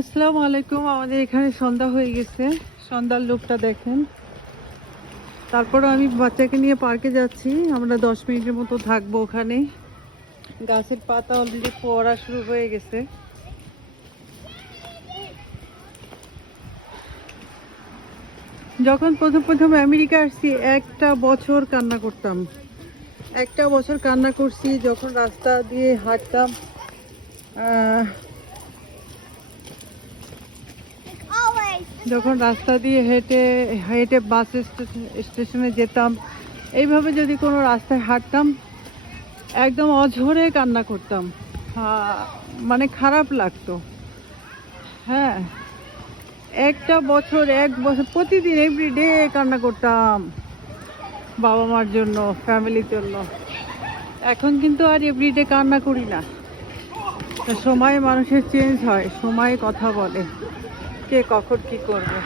আসসালামু আলাইকুম। আমাদের এখানে সন্ধ্যা হয়ে গেছে, সন্ধ্যার লুকটা দেখেন। তারপর আমি বাচ্চাকে নিয়ে পার্কে যাচ্ছি। আমরা 10 মিনিটের মতো থাকবো ওখানে। গাছের পাতা অলরেডি পড়া শুরু হয়ে গেছে। যখন প্রথম আমেরিকা আসছি একটা বছর কান্না করতাম, করছি যখন রাস্তা দিয়ে হাঁটতাম। যখন রাস্তা দিয়ে হেঁটে হেঁটে বাস স্টেশনে যেতাম, এইভাবে যদি কোনো রাস্তায় হাঁটতাম একদম অঝরে কান্না করতাম। মানে খারাপ লাগতো। হ্যাঁ, এক বছর প্রতিদিন এভরিডে কান্না করতাম বাবা মার জন্য, ফ্যামিলির জন্য। এখন কিন্তু আর এভরিডে কান্না করি না। সময় মানুষের চেঞ্জ হয়, সময় কথা বলে কে কখন কি করবে।